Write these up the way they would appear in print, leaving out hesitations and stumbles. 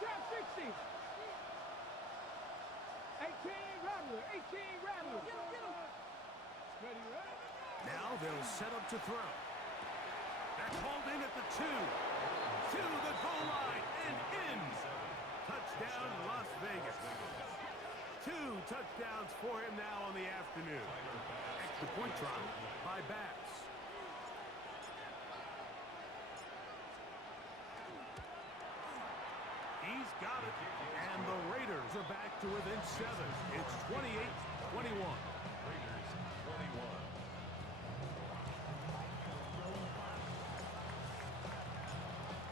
trap 60. 18 rattler, 18 rattler. Ready, ready. Now they'll set up to throw. They're called in at the 2. To the goal line and in. Touchdown, Las Vegas. 2 touchdowns for him now on the afternoon. Extra point try by Bass. He's got it. And the Raiders are back to within 7. It's 28-21. Raiders 21.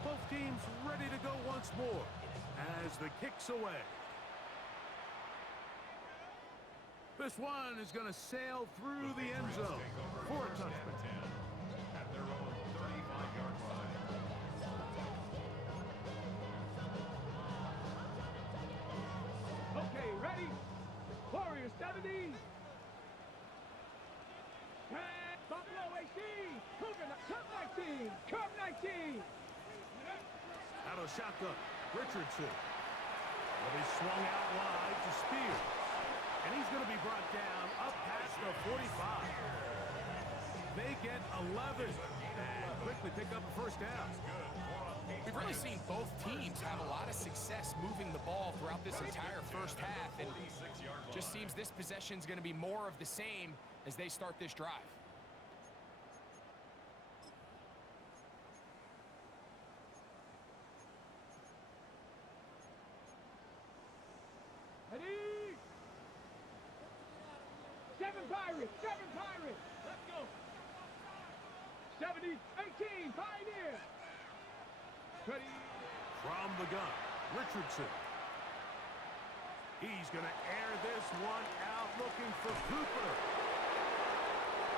Both teams ready to go once more as the kick's away. This one is going to sail through the end zone for a touchdown. At their own 35-yard line. Okay, ready? Warriors 70. Buffalo 18. Cougar, Cub 19. Cub 19. Out of shotgun, Richardson. Will be swung out wide to Spears. And he's going to be brought down up past the 45. They get 11 and quickly pick up a first down. We've really seen both teams have a lot of success moving the ball throughout this entire first half, and just seems this possession is going to be more of the same as they start this drive. Ready? 7 Pirates, 7 Pirates. Let's go. 70, 18, Pioneer. Ready? From the gun, Richardson. He's going to air this one out looking for Cooper.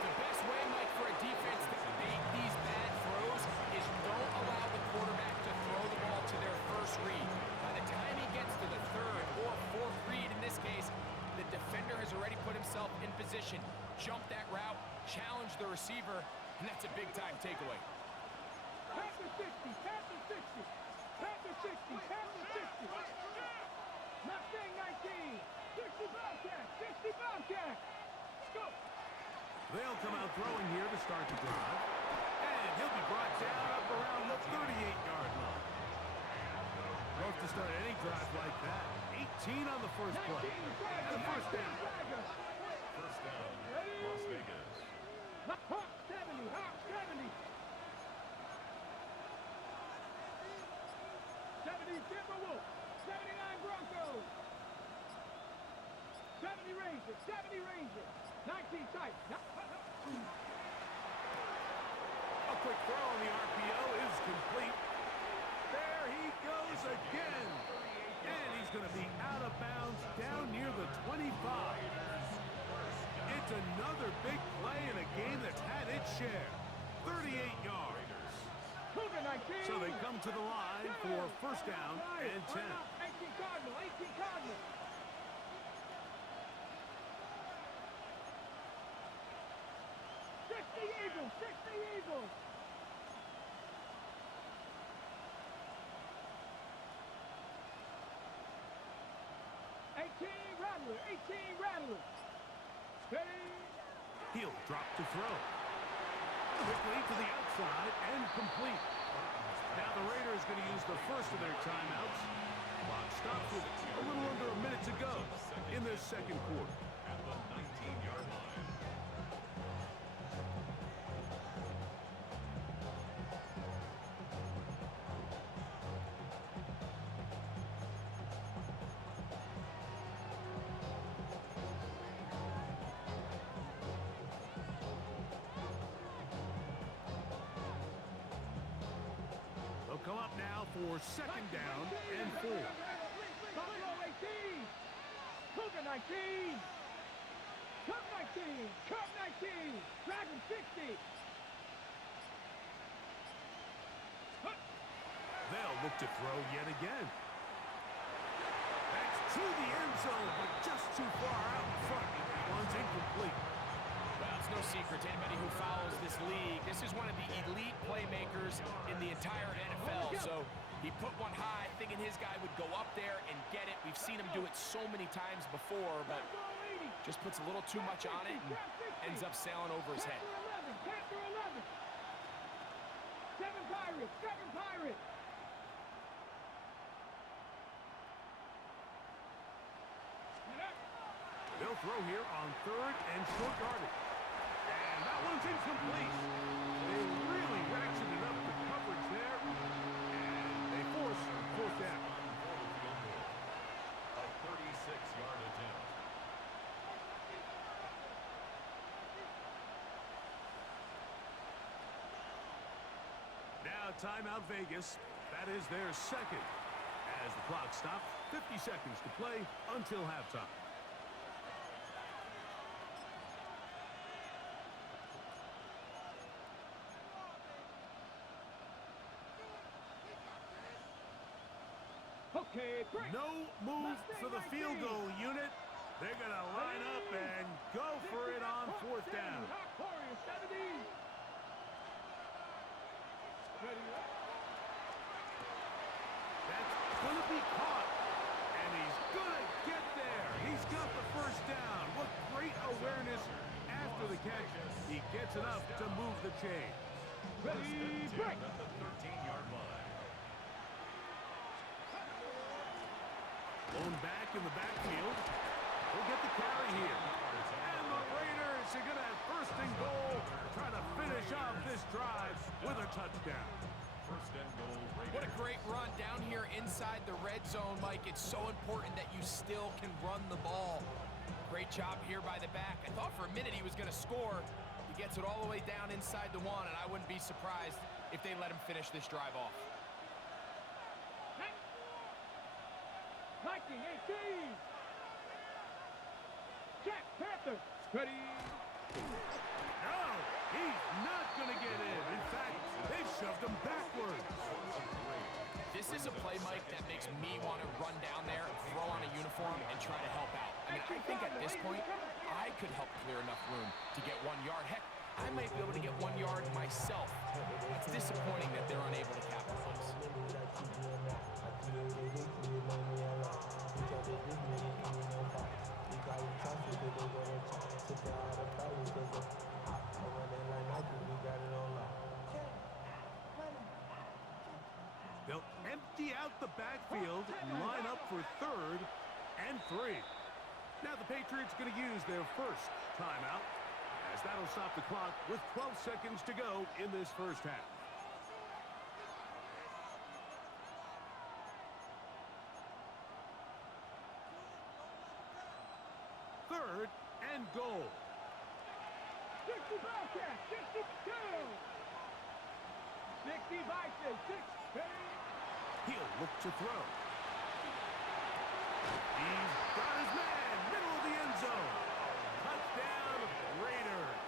The best way, Mike, for a defense to make these bad throws is don't allow the quarterback to throw the ball to their first read. By the time he gets to the third or fourth read in this case, the defender has already put himself in position, jumped that route, challenged the receiver, and that's a big-time takeaway. Panther 60, Panther 60, Panther 60, Panther 60. Mustang 19, 60 Bobcat, 60 Bobcat. Let's go. They'll come out throwing here to start the drive. And he'll be brought down up around the 38-yard line. Love to start any drive like that. 18 on the first play. And a first down. First down, Las Vegas. Hawk 70, Hawk 70. 70 Timberwolves, 79 Broncos. 70 Rangers, 70 Rangers. 19 tight. A quick throw on the RPO is complete. There he goes again. And he's going to be out of bounds down near the 25. It's another big play in a game that's had its share. 38 yards. So they come to the line for first down and 10. 18 Cardinal, 18 Cardinal. Eagles, 60 Eagles. Rattler, 18 Rattler. Ready? He'll drop to throw. Quickly to the outside and complete. Now the Raiders going to use the first of their timeouts. Clock stops with a little under a minute to go in this second quarter. At the 19-yard line. Come up now for second down and 4. Buffalo 18. Cougar 19. Cub 19. Cub 19. Dragon 60. They'll look to throw yet again. That's to the end zone, but just too far out in front. That one's incomplete. Well, it's no secret to anybody who follows this league. This is one of the elite playmakers in the entire NFL. So He put one high, thinking his guy would go up there and get it. We've seen him do it so many times before, but just puts a little too much on it and ends up sailing over his head. 7 Pirates, 7 Pirates. They'll throw here on 3rd and short yardage. And that one's incomplete. They really ratcheted up the coverage there, and they force 4th down. A 36-yard attempt. Now timeout Vegas. That is their second. As the clock stops, 50 seconds to play until halftime. Okay, break. No move for the field goal unit. They're going to line up and go for it on 4th down. Warriors 70. That's going to be caught. And he's going to get there. He's got the 1st down. What great awareness after the catch. He gets enough to move the chain. Ready, break. At the 13-yard line. Blown back in the backfield. He'll get the carry here. And the Raiders are going to have 1st and goal, trying to finish off this drive with a touchdown. 1st and goal, Raiders. What a great run down here inside the red zone, Mike. It's so important that you still can run the ball. Great job here by the back. I thought for a minute he was going to score. He gets it all the way down inside the 1, and I wouldn't be surprised if they let him finish this drive off. Viking 18. Jack Panther. Ready. No, he's not going to get in. In fact, they shoved him backwards. This is a play, Mike, that makes me want to run down there, throw on a uniform, and try to help out. I mean, I think at this point, I could help clear enough room to get 1 yard. Heck, I might be able to get 1 yard myself. It's disappointing that they're unable to capitalize. They'll empty out the backfield and line up for 3rd and 3. Now the Patriots going to use their 1st timeout, as that'll stop the clock with 12 seconds to go in this 1st half. Third and goal. 60 Bobcats, 62. 60 Vikings, 6. He'll look to throw. He's got his man, middle of the end zone. Touchdown, Raiders.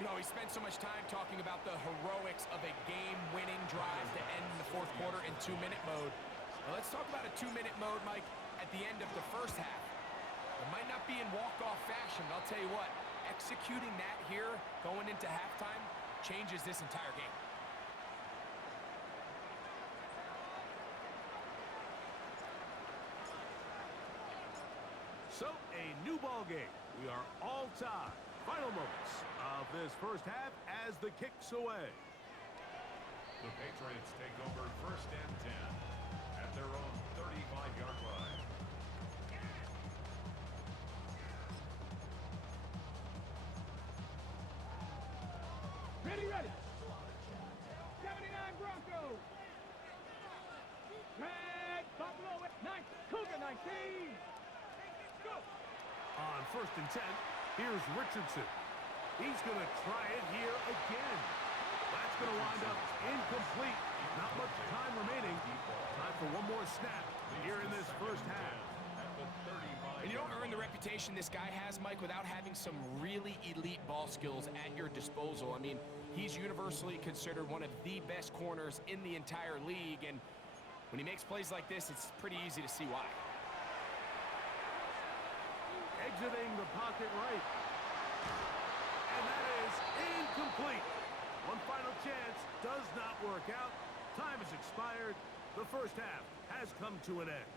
You know, we spent so much time talking about the heroics of a game-winning drive to end the 4th quarter in 2-minute mode. Well, let's talk about a 2-minute mode, Mike, at the end of the 1st half. It might not be in walk-off fashion, but I'll tell you what, executing that here going into halftime changes this entire game. So, a new ball game. We are all tied. Final moments of this 1st half as the kick's away. The Patriots take over 1st and 10 at their own 35-yard line. Ready. 79 Broncos. Red Buffalo 9. Cougar 19. Go. On 1st and 10, here's Richardson. He's going to try it here again. That's going to wind up incomplete. Not much time remaining. Time for one more snap here in this 1st half. And you don't earn the reputation this guy has, Mike, without having some really elite ball skills at your disposal. I mean, he's universally considered one of the best corners in the entire league, and when he makes plays like this, it's pretty easy to see why. Exiting the pocket right. And that is chance does not work out. Time has expired. The first half has come to an end.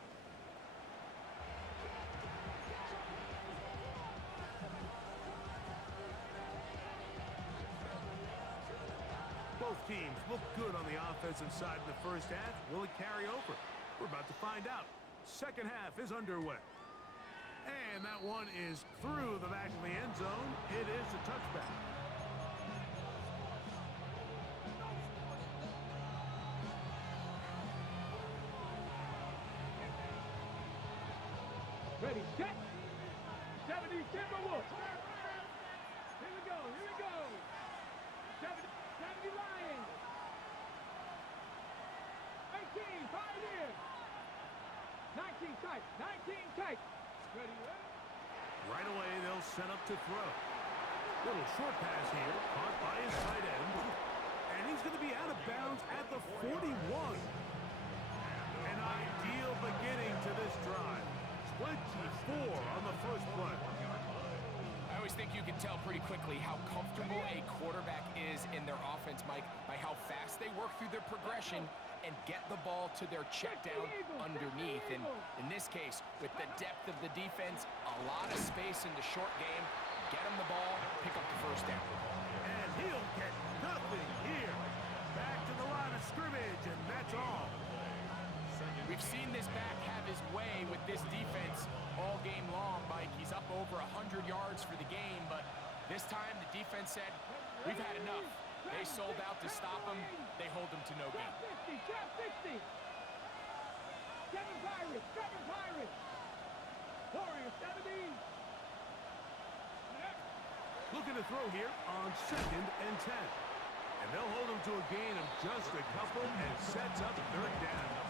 Both teams look good on the offensive side in the first half. Will it carry over? We're about to find out. Second half is underway. And that one is through the back of the end zone. It is a touchback. Ready, set. 70 Timberwolves. Here we go, here we go. 70 Lions. 18 Pioneers. 19 tight, 19 tight. Ready, ready. Right away, they'll set up to throw. Little short pass here, caught by his tight end. And he's going to be out of bounds at the 41. An ideal beginning to this drive. 24 on the first play. I always think you can tell pretty quickly how comfortable a quarterback is in their offense, Mike, by how fast they work through their progression and get the ball to their check down underneath. And in this case, with the depth of the defense, a lot of space in the short game, get him the ball, pick up the first down. And he'll get nothing here. Back to the line of scrimmage, and that's all. We've seen this back have his way with this defense all game long, Mike. He's up over 100 yards for the game, but this time the defense said, we've had enough. They sold out to stop him. They hold him to no gain. Trap 60. 7 Pirates, 7 Pirates. Warriors, 70. Looking to throw here on 2nd and 10. And they'll hold him to a gain of just a couple and sets up 3rd down.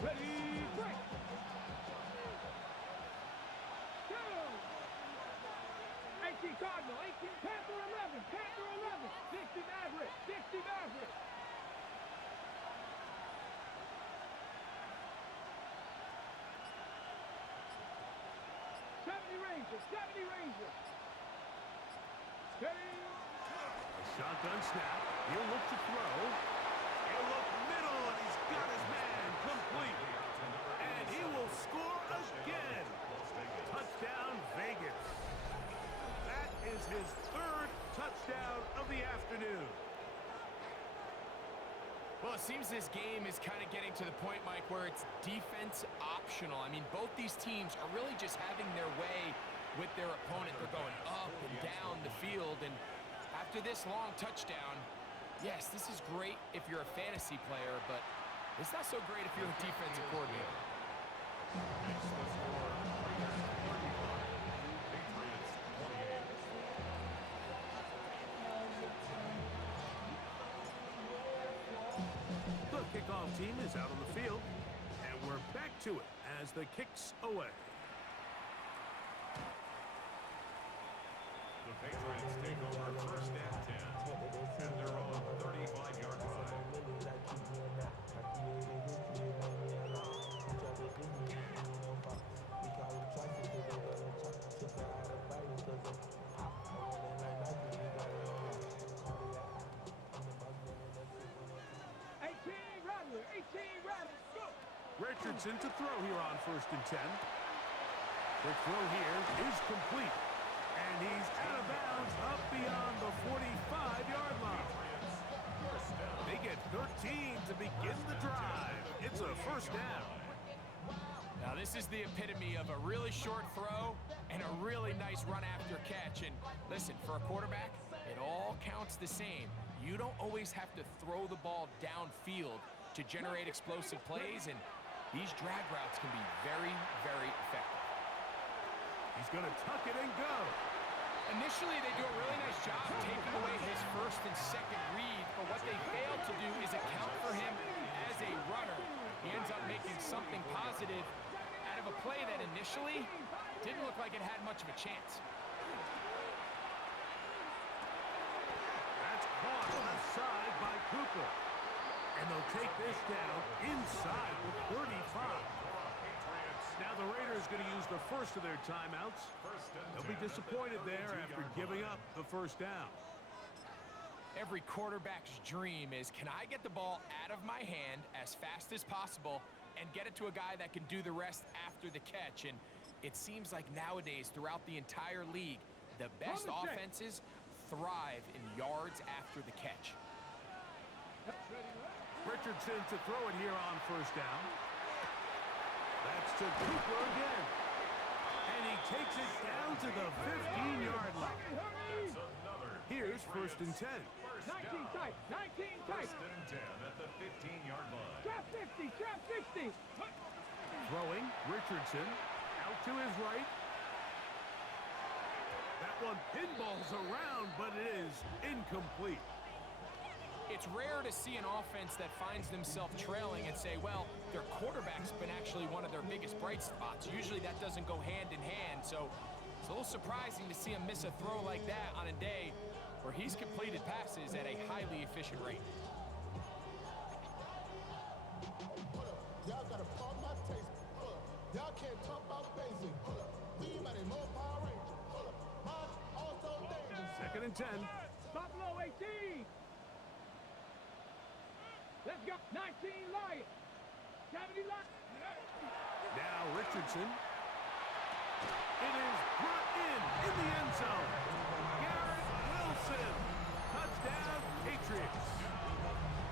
Ready, break. Go. 18 Cardinal, 18 Panther 11, Panther 11. 60 Maverick, 60 Maverick. Rangers, 70 Rangers. Steady. A shotgun snap. He'll look to throw. He'll look middle, and he's got his man complete. And he will score again. Touchdown, Vegas. That is his 3rd touchdown of the afternoon. Well, it seems this game is kind of getting to the point, Mike, where it's defense optional. I mean, both these teams are really just having their way with their opponent. They're going up and down the field, and after this long touchdown, yes, this is great if you're a fantasy player, but it's not so great if you're a defensive coordinator. The kickoff team is out on the field, and we're back to it as the kick's away. The Patriots take over 1st and 10 at their own 35-yard line. Richardson to throw here on 1st and 10. The throw here is complete. And he's out of bounds up beyond the 45-yard line. They get 13 to begin the drive. It's a 1st down. Now, this is the epitome of a really short throw and a really nice run after catch. And listen, for a quarterback, it all counts the same. You don't always have to throw the ball downfield to generate explosive plays, and these drag routes can be very, very effective. He's going to tuck it and go. Initially, they do a really nice job taking away his 1st and 2nd read, but what they fail to do is account for him as a runner. He ends up making something positive out of a play that initially didn't look like it had much of a chance. That's caught on the side by Cooper. And they'll take this down inside the 35. Now the Raiders going to use the first of their timeouts. They'll be disappointed there after giving up the first down. Every quarterback's dream is, can I get the ball out of my hand as fast as possible and get it to a guy that can do the rest after the catch? And it seems like nowadays throughout the entire league, the best offenses thrive in yards after the catch. Richardson to throw it here on first down. That's to Cooper again. And he takes it down to the 15-yard line. Here's first and 10. 19 tight, 19 tight. First and 10 at the 15-yard line. Trap 50, trap 60. Throwing, Richardson out to his right. That one pinballs around, but it is incomplete. It's rare to see an offense that finds themselves trailing and say, well, their quarterback's been actually one of their biggest bright spots. Usually that doesn't go hand in hand, so it's a little surprising to see him miss a throw like that on a day where he's completed passes at a highly efficient rate. Y'all gotta pump my taste. Y'all can't talk about basic. We might need more Power Ranger. Mine also dangerous. Second and 10. Stop low 18. Let's go. 19 Lions. 70 Lions. Now Richardson. It is brought in the end zone. Garrett Wilson. Touchdown, Patriots.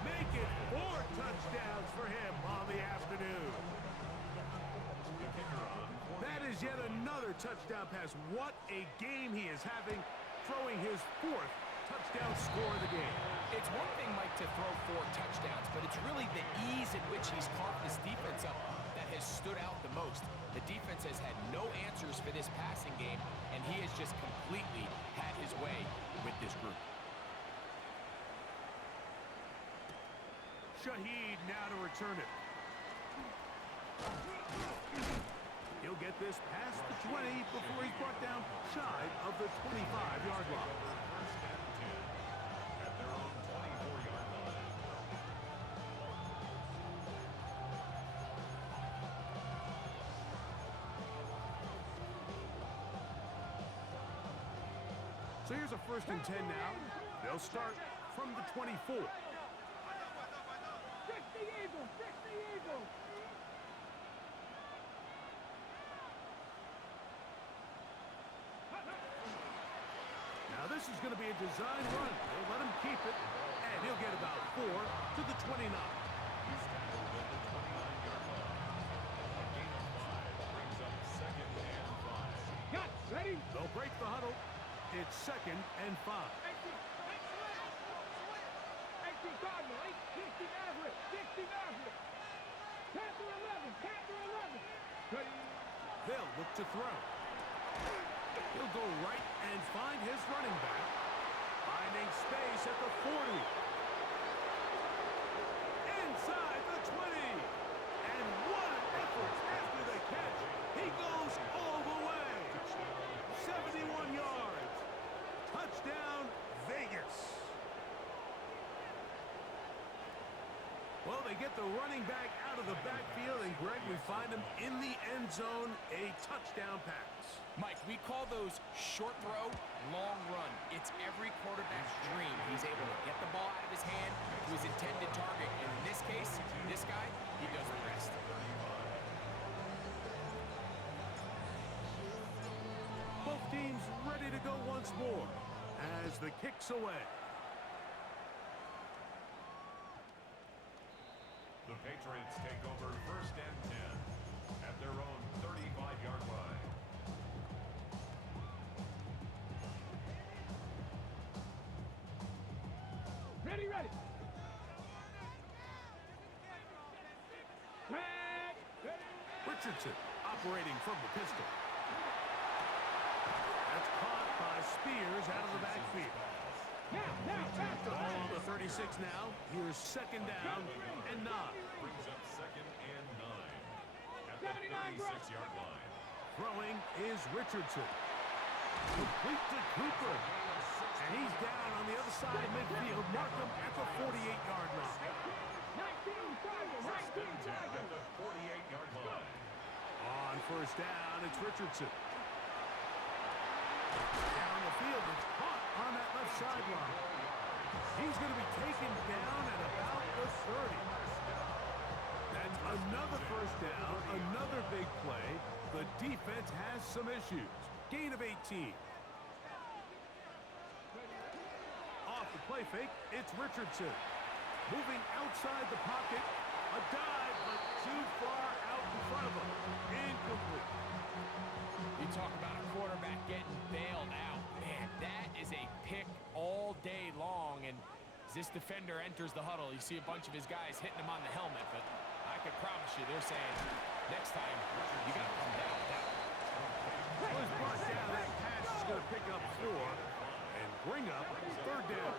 Make it 4 touchdowns for him on the afternoon. That is yet another touchdown pass. What a game he is having, throwing his 4th touchdown score of the game. It's one thing, Mike, to throw 4 touchdowns, but it's really the ease in which he's carved this defense up that has stood out the most. The defense has had no answers for this passing game, and he has just completely had his way with this group. Shaheed now to return it. He'll get this past the 20 before he's brought down shy of the 25-yard line. First and 10 at their own 24-yard line. So here's a first and 10 now. They'll start from the 24. 60 Eagles, 60 Eagles. Now this is going to be a design run. They'll let him keep it, and he'll get about 4 to the 29. He's tackled at the 29-yard line. A gain of 5 brings up second and 5. Got ready. They'll break the huddle. It's second and 5. 18 Cardinal, 60 Maverick, 60 Maverick. Panther 11, Panther 11. Ready. They'll look to throw. He'll go right and find his running back, finding space at the 40. Inside the 20. And what an effort after the catch. He goes all the way. 71 yards. Touchdown, Vegas. Well, they get the running back out of the backfield, and Greg, we find him in the end zone, a touchdown pass. Mike, we call those short throw, long run. It's every quarterback's dream. He's able to get the ball out of his hand to his intended target. And in this case, this guy, he does the rest. Both teams ready to go once more as the kick's away. The Patriots take over first and 10 at their own 35-yard line. Ready, ready. Tag. Ready. Richardson operating from the pistol. That's caught by Spears out of the backfield. Now, faster. Ball on the 36 now. Here's second down and 9. Brings up second and 9 at the 36-yard line. Throwing is Richardson. Complete to Cooper. And he's down on the other side of midfield. Mark him at the 48-yard line. 19 Tiger, 19 At Tiger. the 48-yard line. On first down, it's Richardson. Down the field, it's caught on that left sideline. He's going to be taken down at about the 30. That's another first down, another big play. The defense has some issues. Gain of 18. Off the play fake, it's Richardson. Moving outside the pocket. A dive, but too far out in front of him. Incomplete. You talk about a quarterback getting bailed out. Man, that is a pick all day long. And as this defender enters the huddle, you see a bunch of his guys hitting him on the helmet. But I can promise you, they're saying, next time, you got to come down with that one. Well, he's brought down. That pass is going to pick up 4 and bring up third down.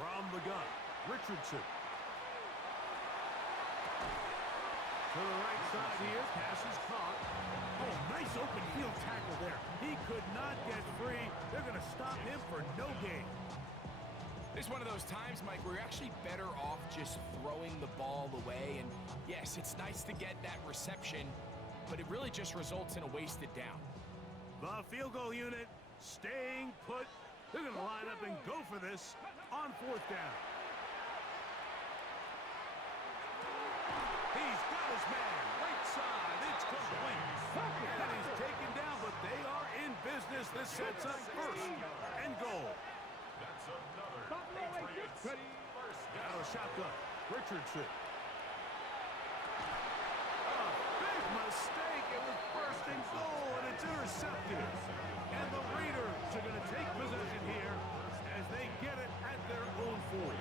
From the gun, Richardson. To the right side here, pass is caught. Oh, nice open field tackle there. He could not get free. They're going to stop him for no gain. It's one of those times, Mike, where you're actually better off just throwing the ball away. And yes, it's nice to get that reception, but it really just results in a wasted down. The field goal unit staying put. They're going to line up and go for this on fourth down. He's got his man. Right side. It's complete. And he's taken down, but they are in business. This sets up first and goal. That's another Patriots first Out of shotgun. Richardson. A big mistake. It was first and goal, and it's intercepted. And the Raiders are going to take possession here as they get it at their own 40.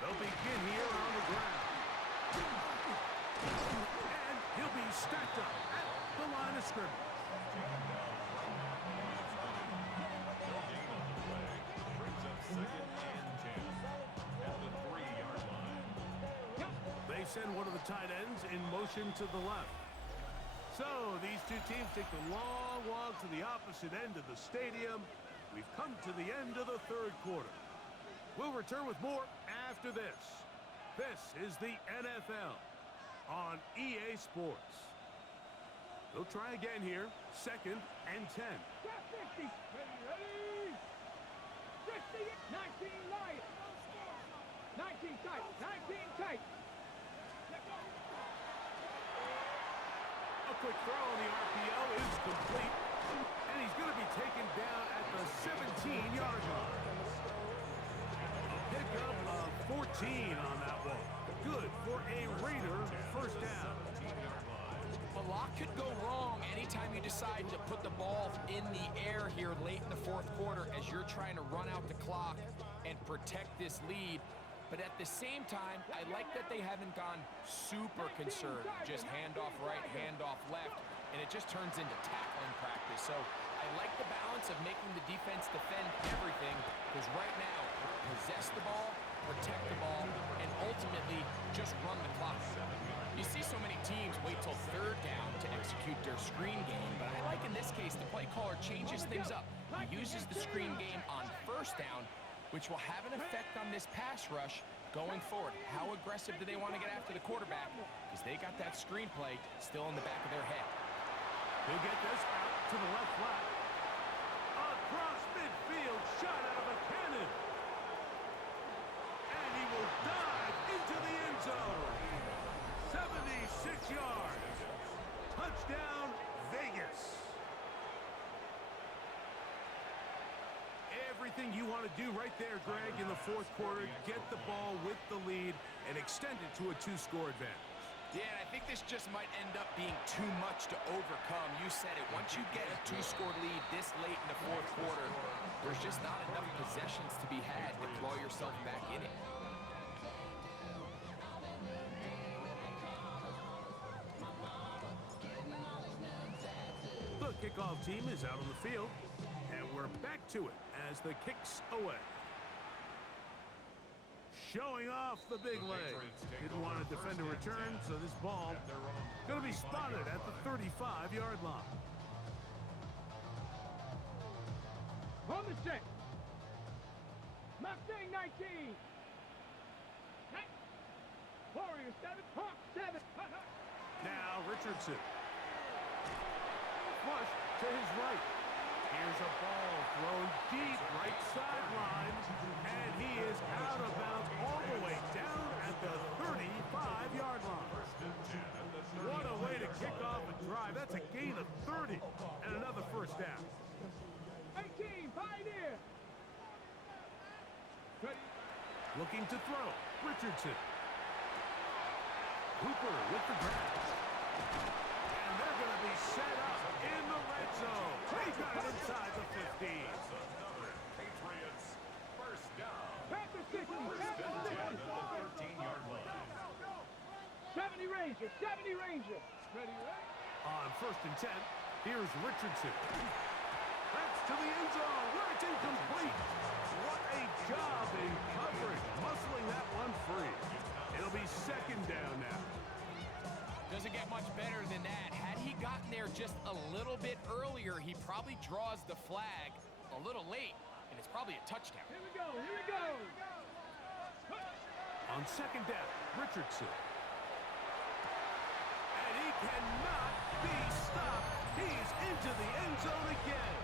They'll begin here on the ground. And he'll be stacked up at the line of scrimmage. No gain on the play. Brings up second and 10 at the 3-yard line. They send one of the tight ends in motion to the left. So these two teams take the long walk to the opposite end of the stadium. We've come to the end of the third quarter. We'll return with more after this. This is the NFL on EA Sports. They'll try again here. Second and 10. 50. Ready? 50. 19 Lions. 19 tight. 19 tight. A quick throw on the RPO is complete. And he's going to be taken down at the 17-yard line. A pickup of 14 on that one. Good for a Raider first down. A lot could go wrong anytime you decide to put the ball in the air here late in the fourth quarter as you're trying to run out the clock and protect this lead. But at the same time, I like that they haven't gone super conservative. Just handoff right, handoff left, and it just turns into tackling practice. So I like the balance of making the defense defend everything, because right now, possess the ball, protect the ball, and ultimately just run the clock. You see so many teams wait till third down to execute their screen game, but I like in this case the play caller changes things up. He uses the screen game on first down, which will have an effect on this pass rush going forward. How aggressive do they want to get after the quarterback? Because they got that screenplay still in the back of their head. He'll get this out to the left flat. Across midfield, shot out of a cannon. And he will dive into the end zone. 76 yards. Touchdown, Vegas. Everything you want to do right there, Greg, in the fourth quarter. Get the ball with the lead and extend it to a 2-score advantage. Yeah, and I think this just might end up being too much to overcome. You said it. Once you get a 2-score lead this late in the fourth quarter, there's just not enough possessions to be had to claw yourself back in it. The kickoff team is out on the field, and we're we're back to it as the kick's away. Showing off the big leg. Didn't want to defend a return, so this ball going to be spotted at the 35-yard line. On the set. Mustang 19. Warrior 7. Hawk 7. Now Richardson. Flush to his right. Here's a ball thrown deep right sideline, and he is out of bounds all the way down at the 35-yard line. What a way to kick off a drive. That's a gain of 30 and another first down. 18, Pioneer. Ready. Looking to throw. Richardson. Hooper with the grab. And they're going to be set up in the red zone. They got it inside the 15. Patriots first down. Panther 60. First and 10 at the 13-yard line. 70 Ranger. 70 Ranger. Ready, right? On first and 10, here's Richardson. That's to the end zone where it's incomplete. What a job in coverage, muscling that one free. It'll be second down now. Doesn't get much better than that. Had he gotten there just a little bit earlier, he probably draws the flag a little late, and it's probably a touchdown. Here we go. Here we go. On second down, Richardson. And he cannot be stopped. He's into the end zone again.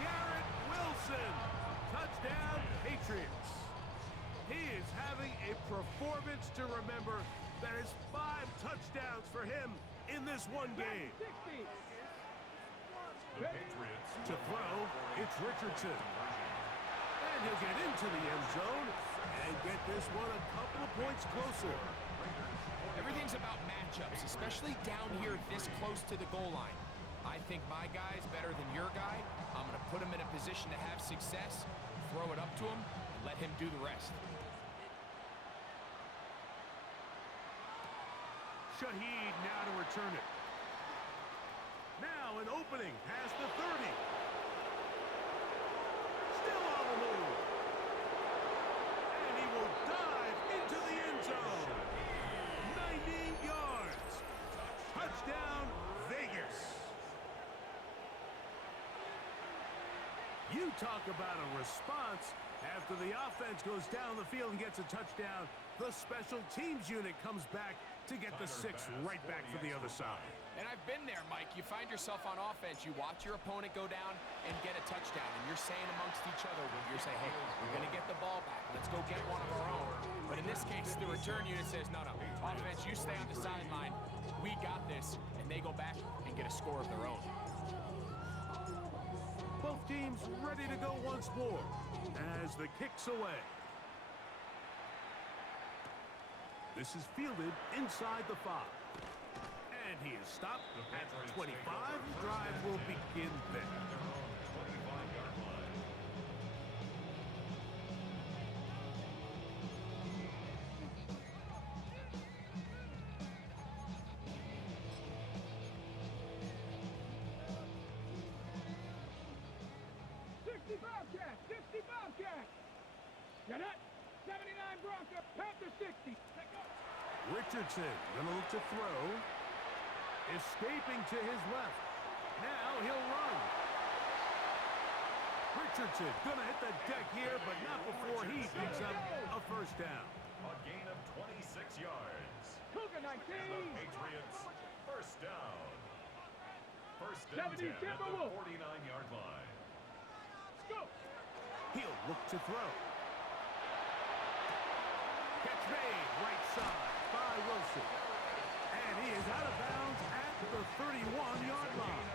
Garrett Wilson. Touchdown, Patriots. He is having a performance to remember. That is 5 touchdowns for him in this one game. 60. The Patriots To throw, it's Richardson. And he'll get into the end zone and get this one a couple of points closer. Everything's about matchups, especially down here this close to the goal line. I think my guy's better than your guy. I'm going to put him in a position to have success, throw it up to him, and let him do the rest. Shaheed now to return it. Now an opening past the 30. Still on the move. And he will dive into the end zone. 90 yards. Touchdown, Vegas. You talk about a response. After the offense goes down the field and gets a touchdown, the special teams unit comes back to get the 6 right back for the other side. And I've been there, Mike. You find yourself on offense, you watch your opponent go down and get a touchdown, and you're saying amongst each other, you're saying, hey, we're going to get the ball back. Let's go get one of our own. But in this case, the return unit says, no, offense, you stay on the sideline. We got this. And they go back and get a score of their own. Both teams ready to go once more as the kick's away. This is fielded inside the 5. And he is stopped at the 25. Drive will begin there. 25-yard line. Bobcat. 60 Bobcat. Got it. 79 Bronco. Panther 60. Richardson gonna look to throw. Escaping to his left. Now he'll run. Richardson gonna hit the deck here, but not before he picks up a first down. A gain of 26 yards. Cougar 19. The Patriots first down. First and 70 10 at the Timberwolves. 49-yard line. Go. He'll look to throw. Catch made, right side by Wilson. And he is out of bounds at the 31-yard line.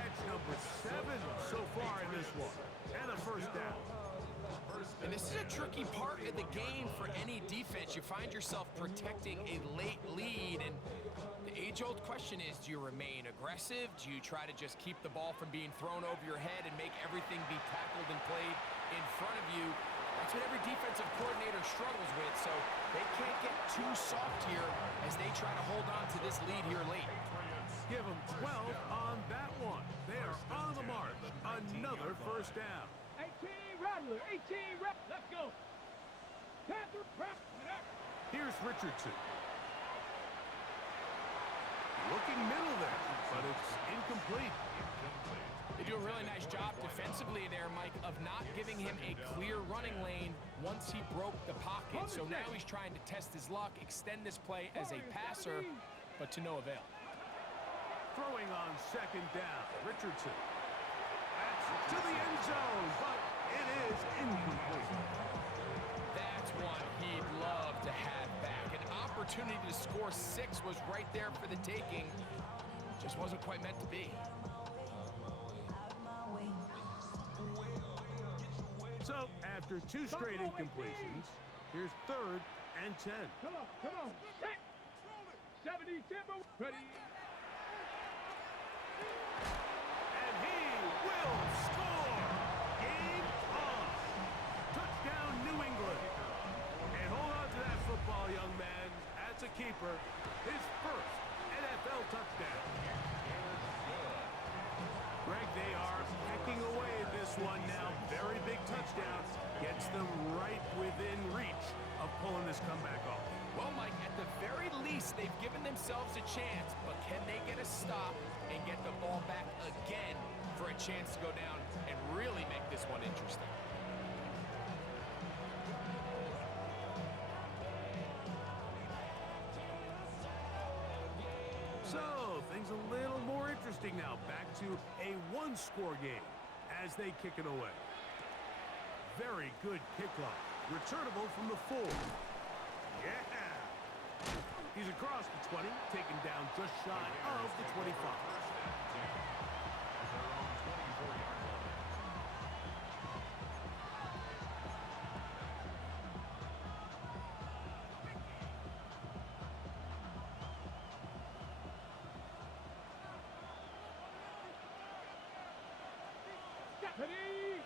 Catch number 7 so far in this one. And a first down. And this is a tricky part of the game for any defense. You find yourself protecting a late lead, and the age-old question is, do you remain aggressive? Do you try to just keep the ball from being thrown over your head and make everything be tackled and played in front of you? That's what every defensive coordinator struggles with, so they can't get too soft here as they try to hold on to this lead here late. Give them 12 on that one. They are on the march. Another first down. 18 Rattler, 18 Rattler. Let's go. Panther, prep. Here's Richardson. Looking middle there, but it's incomplete. They do a really nice job defensively there, Mike, of not giving him a clear running lane once he broke the pocket. So now he's trying to test his luck, extend this play as a passer, but to no avail. Throwing on second down, Richardson. That's to the end zone, but it is incomplete. That's one he'd love to have back. An opportunity to score 6 was right there for the taking. Just wasn't quite meant to be. So, after 2 straight incompletions, here's 3rd and 10. Come on, come on. Set. 70 Timber. Ready. And he will score! Game on! Touchdown, New England! And hold on to that football, young man. That's a keeper. His first NFL touchdown. Greg, they are pecking away at this one now. Very big touchdown. Gets them right within reach of pulling this comeback off. Well, Mike, at the very least, they've given themselves a chance, but can they get a stop and get the ball back again for a chance to go down and really make this one interesting? So, things a little more interesting now. Back to a 1-score game as they kick it away. Very good kickoff. Returnable from the 4. Yeah! He's across the 20, taken down just shy of the 25. Ready.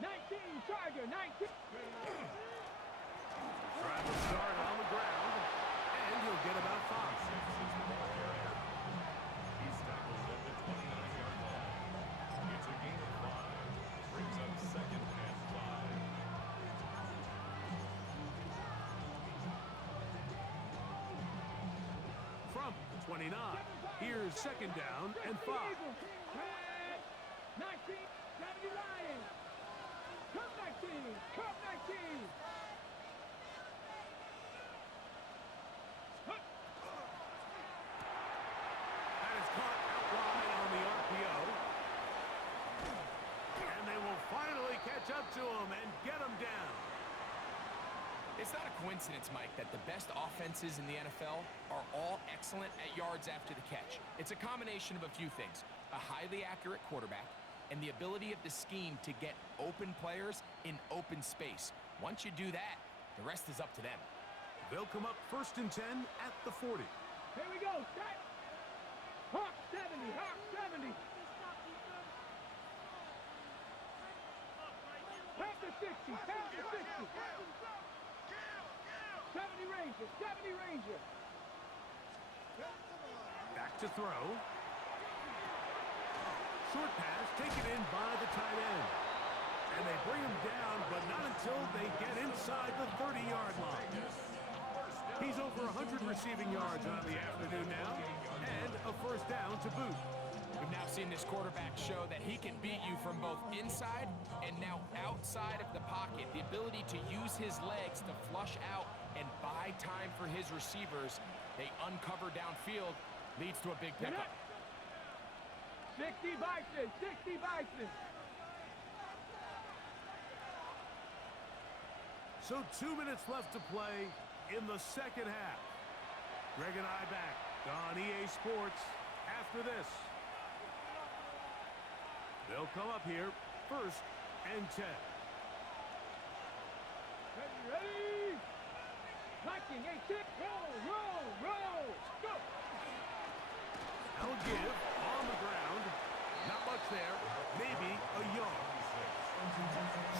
19 Charger, 19. Trying to start on the ground, and he'll get about 5. He's tackled at the 29-yard line. It's a gain of 5. Brings up 2nd and 5. From the 29, here's 2nd down and 5. 19, 70 Lions. Come 19, come 19. That is caught out wide on the RPO. And they will finally catch up to him and get him down. It's not a coincidence, Mike, that the best offenses in the NFL are all excellent at yards after the catch. It's a combination of a few things: a highly accurate quarterback and the ability of the scheme to get open players in open space. Once you do that, the rest is up to them. They'll come up 1st and 10 at the 40. Here we go, set. Hawk 70, Hawk 70. Panther 60, Panther 60. 70 Ranger, 70 Ranger. Back to throw. Short pass taken in by the tight end. And they bring him down, but not until they get inside the 30-yard line. He's over 100 receiving yards on the afternoon now, and a first down to boot. We've now seen this quarterback show that he can beat you from both inside and now outside of the pocket. The ability to use his legs to flush out and buy time for his receivers. They uncover downfield, leads to a big pickup. 60 Bison, 60 Bison. So 2 minutes left to play in the second half. Greg and I back on EA Sports after this. They'll come up here 1st and 10. Ready, ready. Viking, a kick, roll, roll, roll. Go. They'll give on the ground. Not much there. Maybe a yard.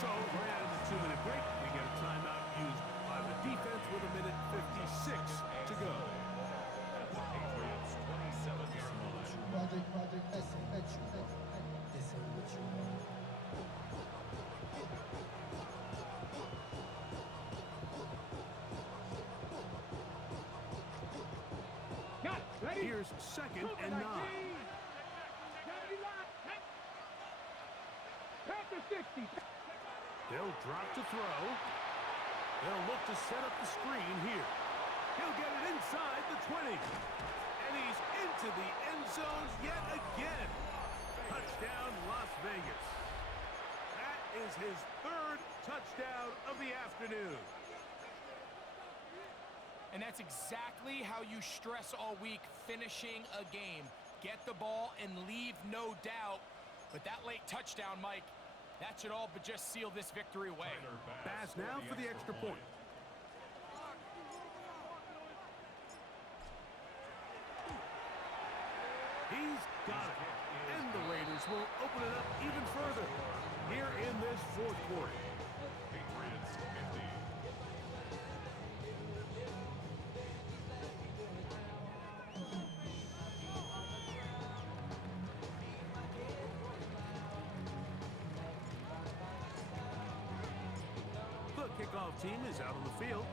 So we're at the 2-minute break. We get a timeout used by the defense with 1:56 to go. Patriots 27 yards. Got it. Ready? Here's second and 9. Panther 60. They'll drop to throw. They'll look to set up the screen here. He'll get it inside the 20. And he's into the end zone yet again. Touchdown, Las Vegas. That is his third touchdown of the afternoon. And that's exactly how you stress all week, finishing a game. Get the ball and leave no doubt. But that late touchdown, Mike, that should all but just seal this victory away. Pass now for the extra point. He's got it. And the Raiders will open it up even further here in this fourth quarter. Patriots 50. The kickoff team is out on the field,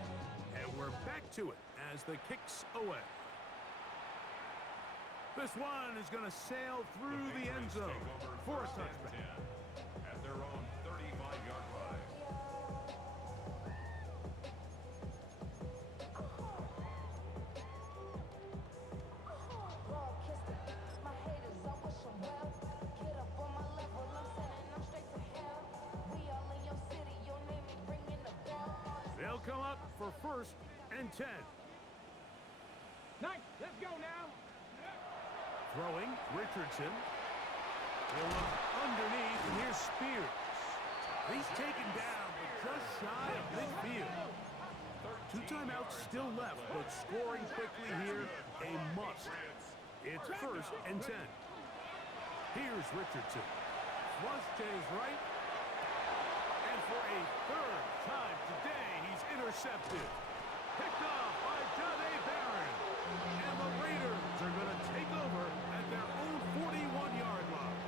and we're back to it as the kick's away. This one is going to sail through the end Patriots zone take over for a first and touchback. 10 at their own 35-yard line. They'll come up for first and 10. Nice. Let's go now. Throwing, Richardson. He'll look underneath, and here's Spears. He's taken down, but just shy of midfield. 2 timeouts still left, but scoring quickly here, a must. It's first and 10. Here's Richardson. Flush to his right. And for a third time today, he's intercepted. Picked off by Jahdae Barron. And the Raiders are going to take over at their own 41-yard line.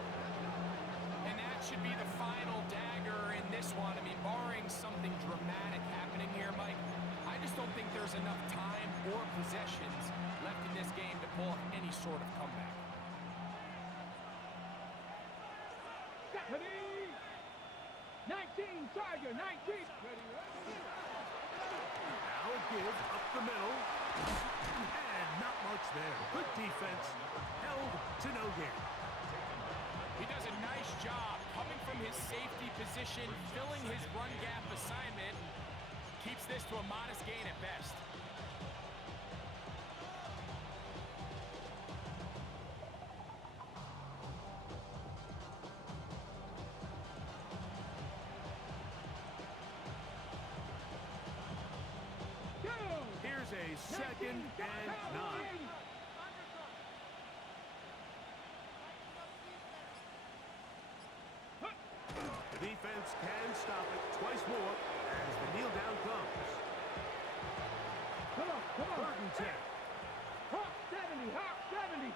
And that should be the final dagger in this one. I mean, barring something dramatic happening here, Mike, I just don't think there's enough time or possessions left in this game to pull off any sort of comeback. Stephanie. 19, Tiger, 19. Ready, Now a give up the middle. And not much there. Good defense. Held to no gain. He does a nice job coming from his safety position, filling his run gap assignment. Keeps this to a modest gain at best. Here's a second and 9. The defense can stop it twice more as the kneel down comes. Come on, come on. Third and 10. Hawk 70, Hawk 70.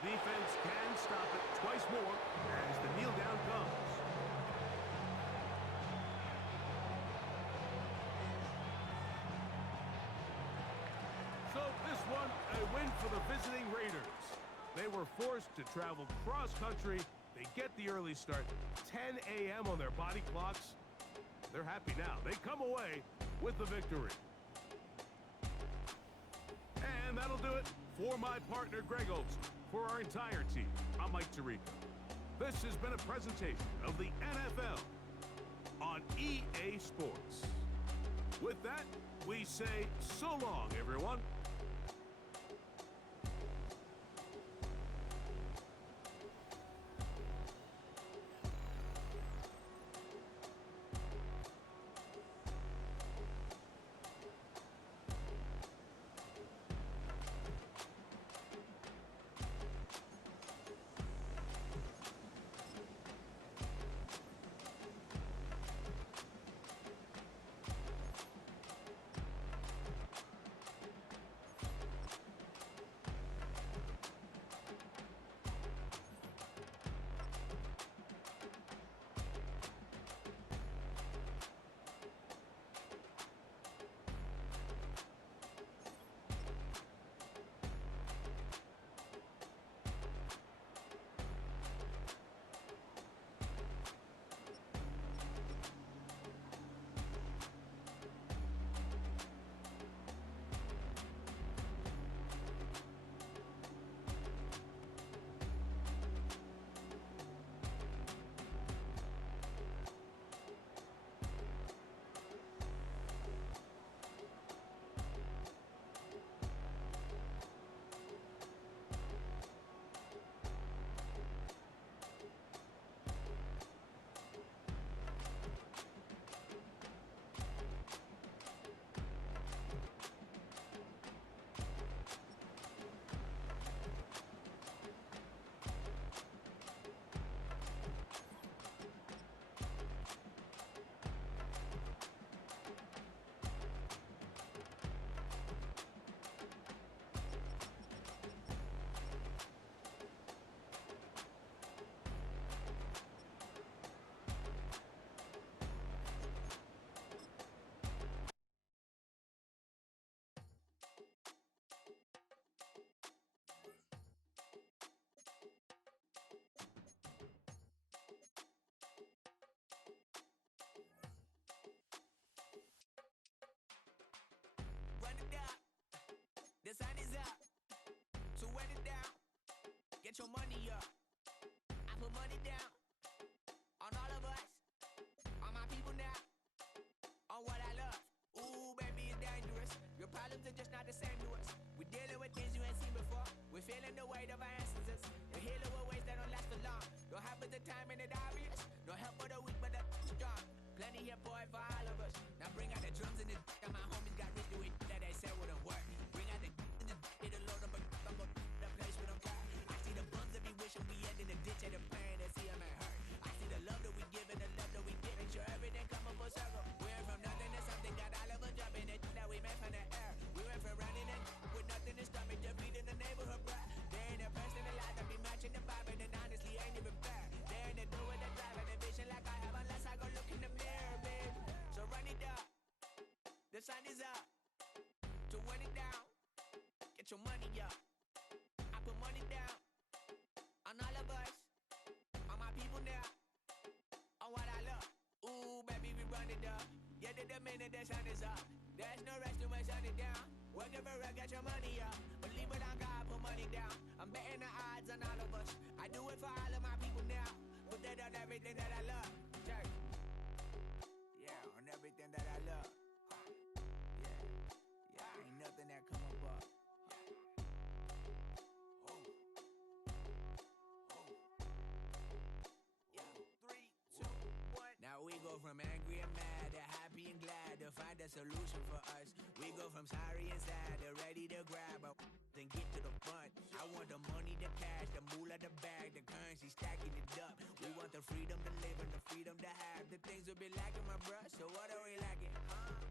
The defense can stop it twice more as the kneel down comes. So this one, a win for the visiting Raiders. They were forced to travel cross-country. They get the early start, 10 a.m. on their body clocks. They're happy now. They come away with the victory. And that'll do it for my partner, Greg Olson. For our entire team, I'm Mike Tirico. This has been a presentation of the NFL on EA Sports. With that, we say so long, everyone. it up. The sun is up. So run it down. Get your money up. I put money down on all of us, on my people now, on what I love. Ooh, baby, it's dangerous. Your problems are just not the same to us. We're dealing with things you ain't seen before. We're feeling the weight of our ancestors. You're healing with ways that don't last for long. Don't have at the time and it obvious. No help for the weak, but the strong. Plenty here, boy, for all of us. Now bring out the drums and the and my homies got rich to it that they said wouldn't work. Bring out the and the it'll load up, but I'm gonna the place with them car. I see the bums that be wishing we end in the ditch at the pain and see them ain't hurt. I see the love that we give and the love that we give. Make sure everything come up full circle. We're from nothing to something, got all of us jumping it that we made from the air. We went from running and with nothing to stop it, just beating the neighborhood, bruh. There ain't a person alive that be matching the vibe, and honestly ain't even fair. There ain't a do with the drive and the vision like I have unless I go look in the mirror, babe. So run it up, the sun is up. So run it down, get your money up. I put money down on all of us, on my people now, on what I love. Ooh, baby, we run it up. Yeah, the minute the sun is up, there's no rest to when shut it down. Working for real, get your money up. Believe it on God, put money down. I'm betting the odds on all of us. I do it for all of my people now. Put that on everything that I love. Church. Yeah, on everything that I love. Yeah, ain't nothing that come above. Oh. Yeah, 3, 2, 1. Now we go from angry and mad to happy and glad to find a solution for us. We go from sorry and sad to ready to grab a then get to the front. I want the money, the cash, the moolah, the bag, the currency, stacking it up. We want the freedom to live and the freedom to have. The things will be lacking, my bruh, so what are we lacking?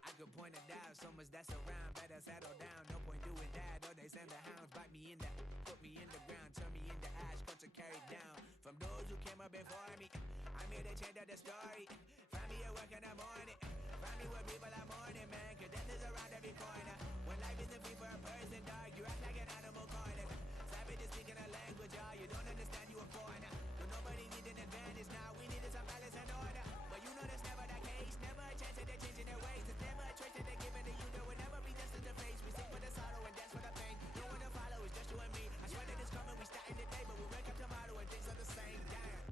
I could point it out, so much that's around. Better settle down, no point doing that. Or they send the hounds, bite me in the, put me in the ground, turn me into ash, culture carried down. From those who came up before me, I'm here to change up the story. Find me at work in the morning, find me where people are mourning, man, cause death is around every corner. When life isn't free for a person, dog, you act like an animal corner. Savage is speaking a language, y'all, you don't understand, you a foreigner. But nobody needs an advantage now, we needed some balance and order. But you know that's never the case, never a chance that they're changing their ways. It's never a choice that they're giving to you, there will never be just in the face. We sing for the sorrow and dance for the pain. No one to follow, it's just you and me. I swear that it's coming, we starting the day, but we wake up tomorrow and things are the same. Damn.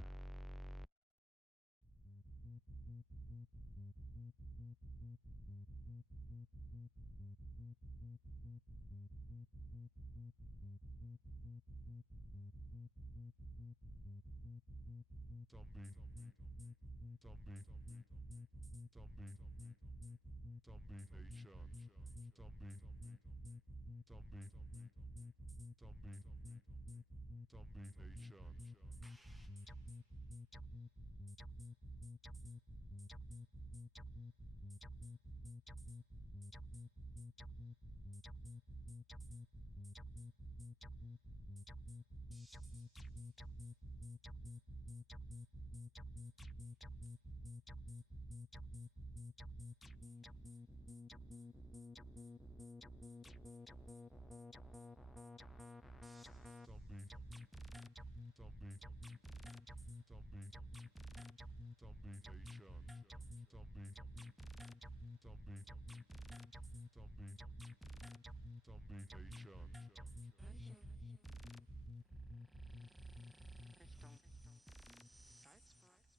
Zombie Nation.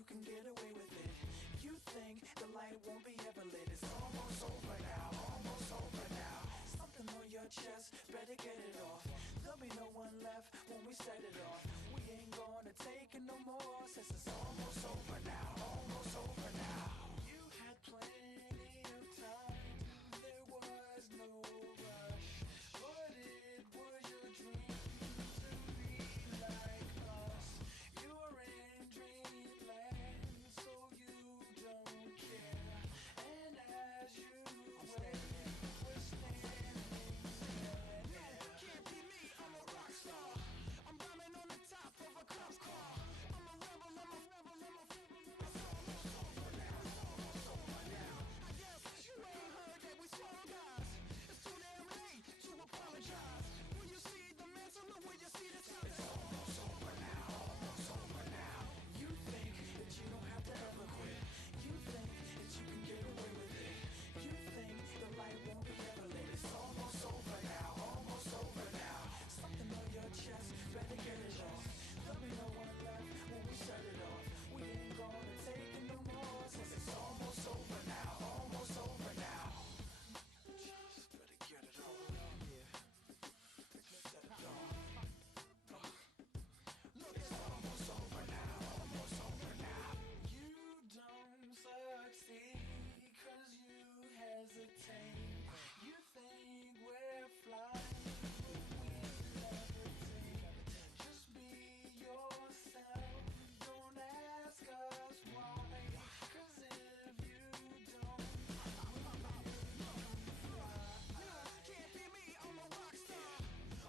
you can get away with it. You think the light won't be ever lit. It's almost over now, almost over now. Something on your chest, better get it off. There'll be no one left when we set it off. We ain't gonna take it no more, since it's almost over now, almost over now. You had plenty of time, there was no rush, but it was your dream to be like us. You're in dreamland, so you don't care. And as you wait, we're standing there. No, can't be me, I'm a rock star. I'm rhyming on the top of a cop's car. I'm a rebel, I'm a rebel, I'm a rebel. It's almost over now, it's almost over now. I guess you ain't heard that we swallow guys. It's too damn late to apologize. When you see the mantle or when you see the sun, it's almost over now, almost over now. You think that you don't have to ever quit. You think that you can get away with it. You think the light won't be ever lit. It's almost over now, almost over now. Something on your chest, better get it off. There'll be no one left when we set it off. We ain't gonna take it no more, since it's almost over now, almost over now. Just better get it off. Yeah. Set it off. Look, it's almost over now, almost over now. You don't succeed, cause you hesitate. You think we're flying, but we levitate. Just be yourself, don't ask us why. Cause if you don't, can't be me, I'm a rock star.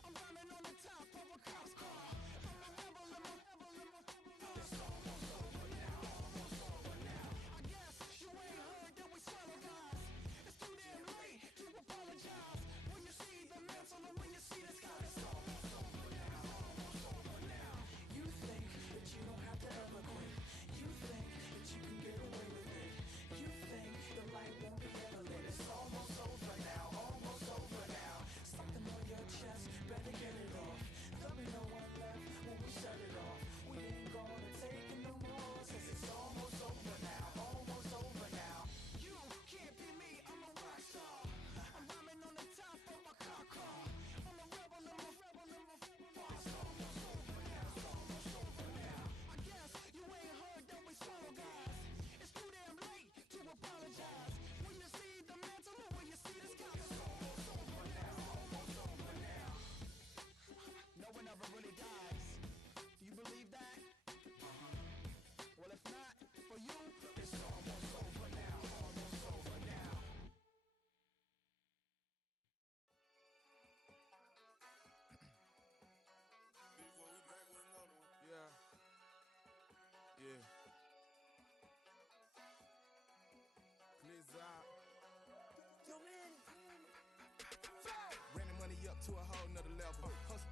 I'm rhyming on the top of a cop's car. I'm a rebel, I'm a rebel, I'm a rebel. It's almost over now, almost over now. I guess you ain't heard that we swallow guys. It's too damn late to apologize. When you see the mantle or when you see the sky, it's almost over now, almost over now. You think that you don't have to ever quit. You think that you can get away with it. You think the light won't be ever lit. It's almost over now, almost over now. Something on your chest, better get it off. There'll be no one left when we set it off. We ain't gonna take it no more, since it's almost over now, almost over now. You can't be me, I'm a rock star. I'm rhyming on the top of a car. I'm a rebel, I'm a rebel, I'm a rebel. It's almost over now, it's almost over now. I guess you ain't heard that we swallow guys. It's too damn late to apologize. When you see the mantle or when you see the sky, it's almost over now, almost over now. No one ever really dies. Do you believe that? Well, if not, for you, it's almost over now, almost over now. Yeah. Yeah. Blizzard. Yo, man. Running money up to a whole nother level. Hustle,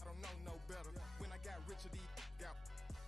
I don't know no better. When I got richer, these got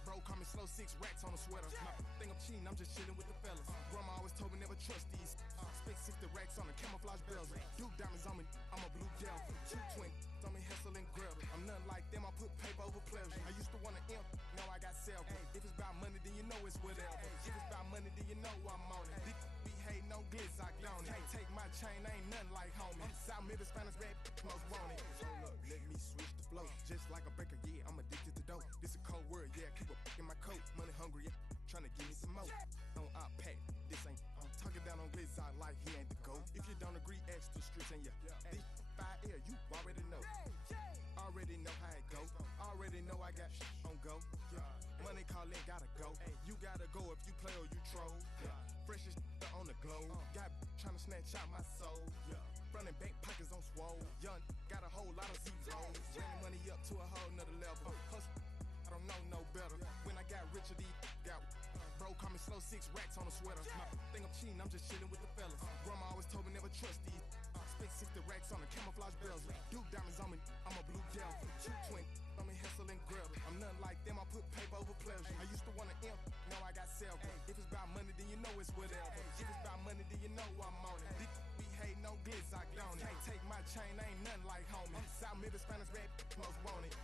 bro, call me slow, 6 racks on a sweater. My think I'm cheating, I'm just chilling with the fellas. Grandma always told me never trust these. Spent 60 racks on a camouflage bells. Duke diamonds on me, I'm a blue devil. 220 on me, Hessel and Gretel. I'm nothing like them, I put paper over pleasure. I used to want to imp, now I got self. If it's about money, then you know it's whatever. If it's about money, then you know I'm on it. This be hating on glitz, I don't it. Can't take my chain, ain't nothing like homie. South Middle Spanish red, most want it. Hold up, let me switch the flow. Just like a baker, yeah, I'm addicted to dope. This a cold word, yeah, keep a in my coat. Money hungry, yeah, tryna give me some more. On our pack, this ain't. I'm talking down on glitz, I like he ain't the goat. If you don't agree, ask the streets and yeah. This 5 air, you already know. Already know how it go. Already know I got on go. Money calling, gotta go. You gotta go if you play or you troll. Freshest on the glow. Got tryna snatch out my soul. Running bank pockets on swole. Young, got a whole lot of zeros. Running money up to a whole nother level. Hustle, I don't know no better. When I got richer, these got bro, call me slow, 6 racks on a sweater. My think I'm cheating, I'm just chilling with the fellas. Grandma always told me never trust these. Spent 60 racks on a camouflage bells. Duke diamonds on me, I'm a blue devil. 220 on me, Hessel and Gretel. I'm nothing like them, I put paper over pleasure. I used to want to imp, now I got self. If it's about money, then you know it's whatever. If it's about money, then you know I'm on it. This be hating on glitz, I don't it. Can't take my chain, ain't nothing like homie. South Middle Spanish red, most want it.